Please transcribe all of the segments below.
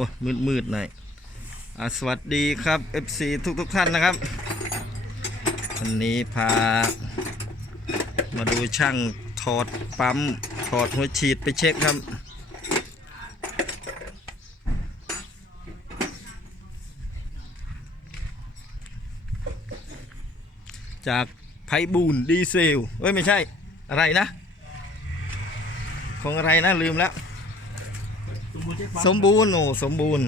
อ้มืดมืดหน่อยอสวัสดีครับ FC ทุกทุกท่านนะครับ วันนี้พา มาดูช่างถอดปั๊มถอดหัวฉีดไปเช็คครับ จากไพบูลดีเซล เอ้ย ไม่ใช่อะไรนะ ของอะไรนะ ลืมแล้ว สมบูรณ์สมบูรณ์โอ้สมบูรณ์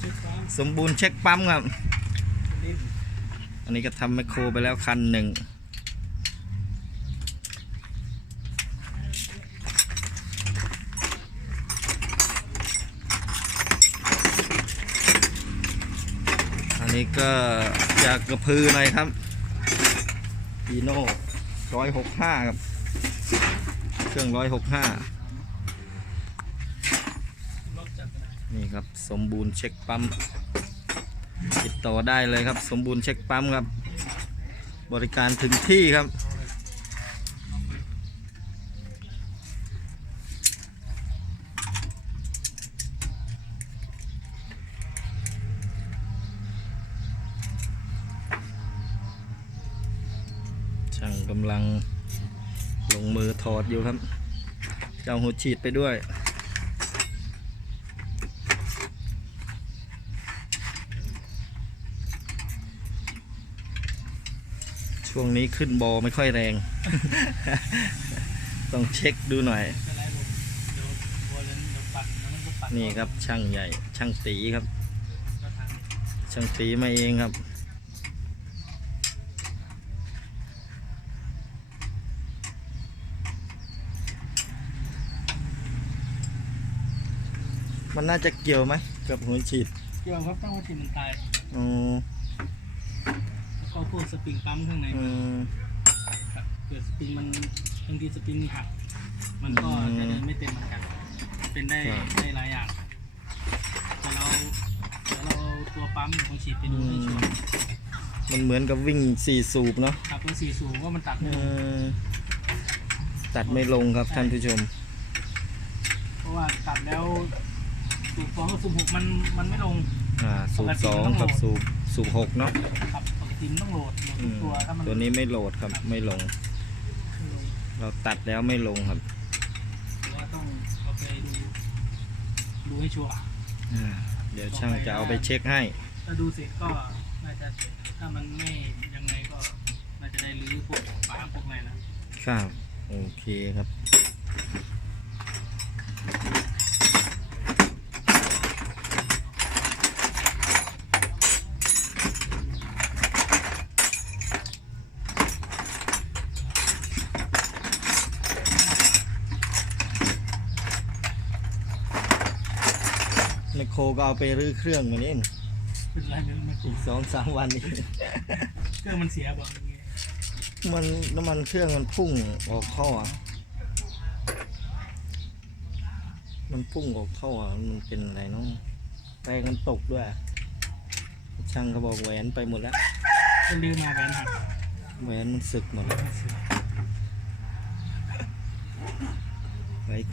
เช็คปั๊มสมบูรณ์เช็คปั๊มครับ อันนี้ก็ทำแมคโครไปแล้วคันหนึ่งอันนี้ก็จากกระพือหน่อยครับพีโน่ร้อยหกห้าครับ เครื่องร้อยหกห้าร ถจักร นี่ครับสมบูรณ์เช็คปั๊มติดต่อได้เลยครับ สมบูรณ์เช็คปั๊มครับ บริการถึงที่ครับช่างกำลังลงมือถอดอยู่ครับ เจ้าหัวฉีดไปด้วย ช่วงนี้ขึ้นบอไม่ค่อยแรง ต้องเช็คดูหน่อยจะไล่ลงเดี๋ยวบัวเลนเดี๋ยวปั่นแล้วมันก็ปั่นนี่ครับช่างใหญ่ ช่างตีครับก็ทันช่างตีมาเองครับมันน่าจะเกี่ยวไหมกับหัวฉีด เกี่ยวครับตั้งว่าทีมันตายอ๋อแล้ว ก็พวกสปริงปั๊มข้างในอืม ครับเกิดสปริงมันบางทีสปริงหักมันก็อืมจะเดินไม่เต็มเหมือนกัน เป็นได้ครับ ได้หลายอย่างแต่เราเดี๋ยวเราเอาตัวปั๊มของฉีดไปดูให้ชัวร์มันเหมือนกับวิ่งสี่สูบเนาะครับเป็นสี่สูงว่ามันตัดไม่อืลงมตัดไม่ลงครับท่านผู้ชม เพราะว่าตัดแล้วสูบสองกับสูบหกมันมันไม่ลง อ่า สูบสองกับสูบสูบหกเนาะ ครับ ปกติมันต้องโหลดโหลดอืทุกมตัวถ้ามันตัวนี้ไม่โหลดครับไม่ลง ไม่ลงเราตัดแล้วไม่ลงครับหรือว่าต้องเอาไปดูดูให้ชัวร์อ่าเดี๋ยวช่างจะเอาไปเช็คให้ ถ้าดูเสร็จก็น่าจะถ้ามันไม่ยังไงก็น่าจะได้รื้อพวกฝาพวกอะไรนะครับ โอเคครับ โครก็เอาไปรื้อเครื่องมานี่เป็นไรไม่ไม่อีกสองสามวันนี้ เครื่องมันเสียบอกอย่างเงี้ยมันน้ำมันเครื่องมันพุ่งออกท่ออะมันพุ่งออกท่ออะมันเป็นอะไรเนาะแรงมันตกด้วย ช่างเขาบอกแหวนไปหมดแล้วเป็นลืมมาแหวนหักแหวนมันสึกหมดแล้ว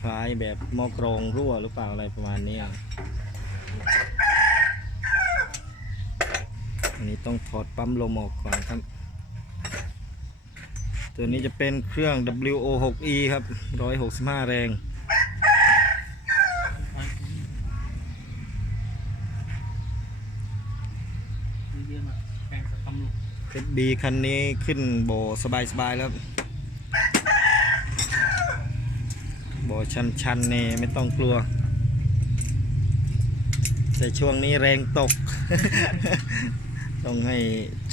คล้ายๆแบบหม้อกรองรั่วหรือเปล่าอะไรประมาณนี้อะ อันนี้ต้องถอดปั๊มลมออกก่อนครับ ตัวนี้จะเป็นเครื่อง WO6E ครับ 165 แรงเรียมาแปลงสักตำลุก FB คันนี้ขึ้นโบสบายๆแล้วครับโบชันๆนี่ไม่ต้องกลัว แต่ช่วงนี้แรงตก ต้องให้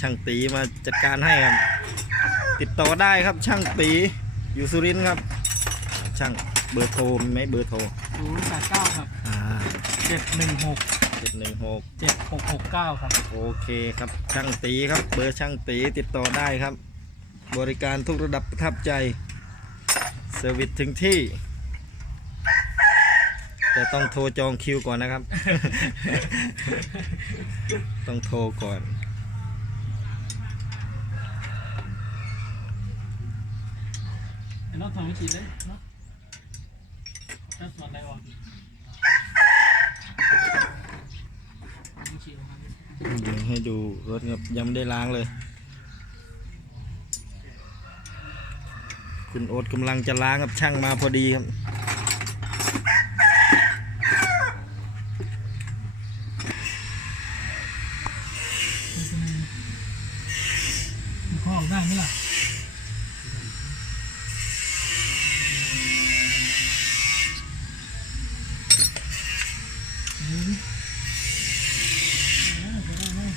ช่างตีมาจัดการให้ครับ ติดต่อได้ครับช่างตีอยู่สุรินทร์ครับ ช่างเบอร์โทรมีไหมเบอร์โทรศูนย์แปดเก้าครับอ่าเจ็ดหนึ่งหกเจ็ดหนึ่งหกเจ็ดหกหกเก้าครับ โอเคครับช่างตีครับ เบอร์ช่างตีติดต่อได้ครับ บริการทุกระดับประทับใจเซอร์วิสถึงที่ แต่ต้องโทรจองคิวก่อนนะครับ ต้องโทรก่อน ไอ้น้องทำวิธีเลยเนาะถ้าส่วนอะไรออกให้ดูรถครับยังไม่ได้ล้างเลย คุณโอ๊ตกำลังจะล้างครับช่างมาพอดีครับ มันข้อได้ไหมล่ะ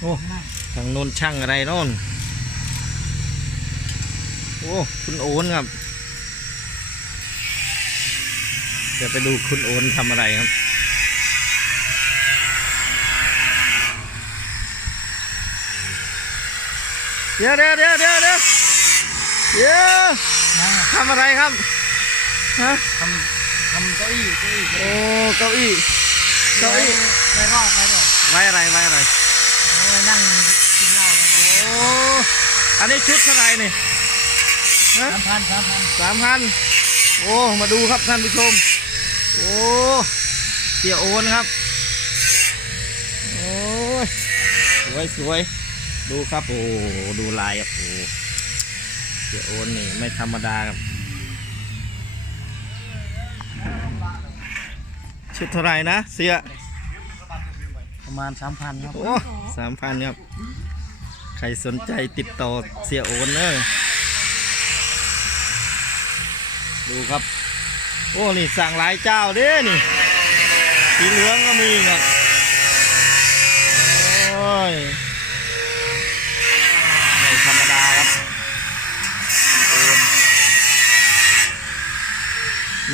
โอ้ทางโน้นช่างอะไรโน่นโอ้คุณโอนครับ เดี๋ยวไปดูคุณโอนทำอะไรครับ เดี๋ยวเดี๋ยวเดี๋ยวเดี๋ยวเดี๋ยวเดี๋ยวนะทำอะไรครับฮะทำทำเก้าอี้เก้าอี้โอ้เก้าอี้เก้าอี้ในรอบในรอบไว้อะไรไว้อะไรโอ้ยนั่งกินเหล้ากันโอ้อันนี้ชุดเท่าไหร่นี่ฮะสามพันสามพันสามพันโอ้มาดูครับท่านผู้ชม โอ้เสียโอนครับ โอ้ยสวยสวย ดูครับโอ้ดูลายครับโอ้เสียโอนนี่ไม่ธรรมดาครับชุดเท่าไหร่นะเสียประมาณสามพันครับโอ้สามพันครับ ใครสนใจติดต่อเสียโอนเนอะดูครับ โอ้นี่สั่งหลายเจ้าเด้นี่สีเหลืองก็มีครับโอ้ย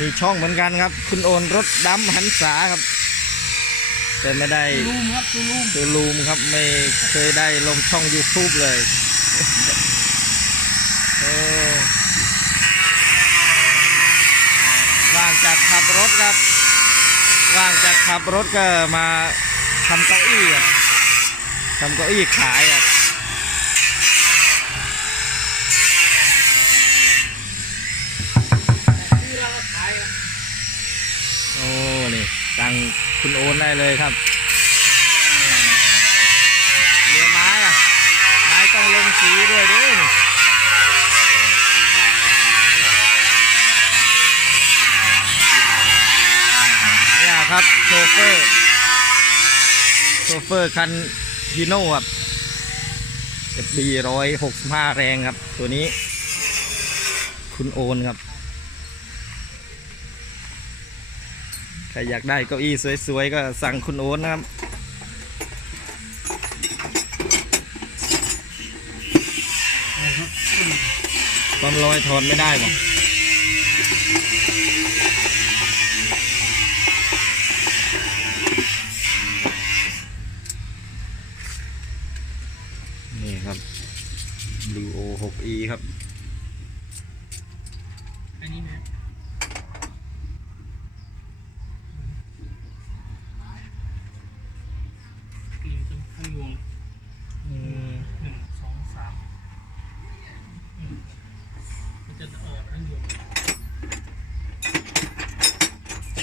มีช่องเหมือนกันครับ คุณโอนรถดำหันษาครับ แต่ไม่ได้ตูลูมครับตูลูมตัวลูมครับไม่เคยได้ลงช่อง YouTube เลยโอ้ว่างจากขับรถครับ ว่างจากขับรถก็มาทำเก้าอี้ครับทำเก้าอี้ขายครับ โอ้นี่สั่งคุณโอนได้เลยครับเรือไม้อะไม้ต้องลงสีด้วยด้วยเนี่ยครับโชเฟอร์โชเฟอร์คันฮีโน่ครับ FB ร้อยหกสิบห้าแรงครับ ตัวนี้ คุณโอนครับ ใครอยากได้เก้าอี้สวยๆ ก็สั่งคุณโอนนะครับ ความลอยถอดไม่ได้หรอนี่ครับ Blue O 6 E ครับ อันนี้นะกินจนทั้งยวงหนึ่งสองสามอืมมันจะออกทั้งยวง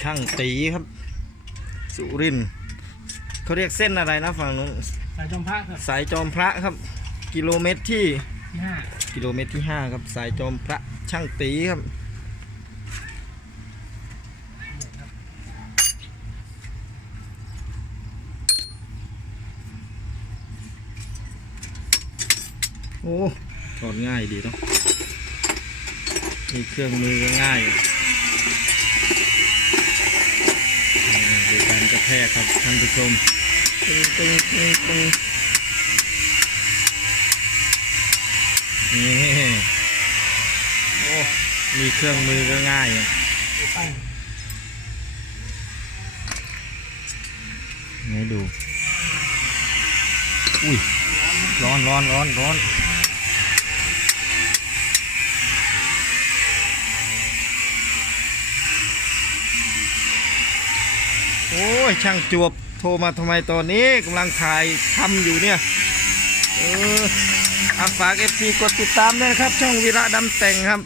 ช่างตีครับ สุรินทร์เขาเรียกเส้นอะไรนะฝั่งนู้นสายจอมพระครับสายจอมพระครับ กิโลเมตรที่ที่ห้ากิโลเมตรที่5ครับสายจอมพระช่างตีครับโอ้ถอดง่ายดีเนาะมีเครื่องมือก็ง่าย แทกครับท่านผู้ชมตึงตึงตึงตึงนี่โอ้มีเครื่องมือก็ง่ายอะไปให้ดู อุ้ย ร้อนร้อนร้อนร้อน โอ้ยช่างจวบโทรมาทำไมตอนนี้กำลังถ่ายทำอยู่เนี่ย เอออาฝากเอฟซีกดติดตามด้วยนะครับ ช่องวีระดำแต่งครับ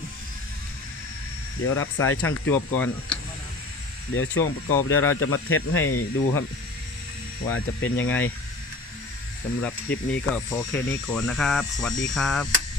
เดี๋ยวรับสายช่างจวบก่อน เดี๋ยวช่วงประกอบเดี๋ยวเราจะมาเทสให้ดูครับ ว่าจะเป็นยังไงสำหรับคลิปนี้ก็พอแค่นี้ก่อนนะครับ สวัสดีครับ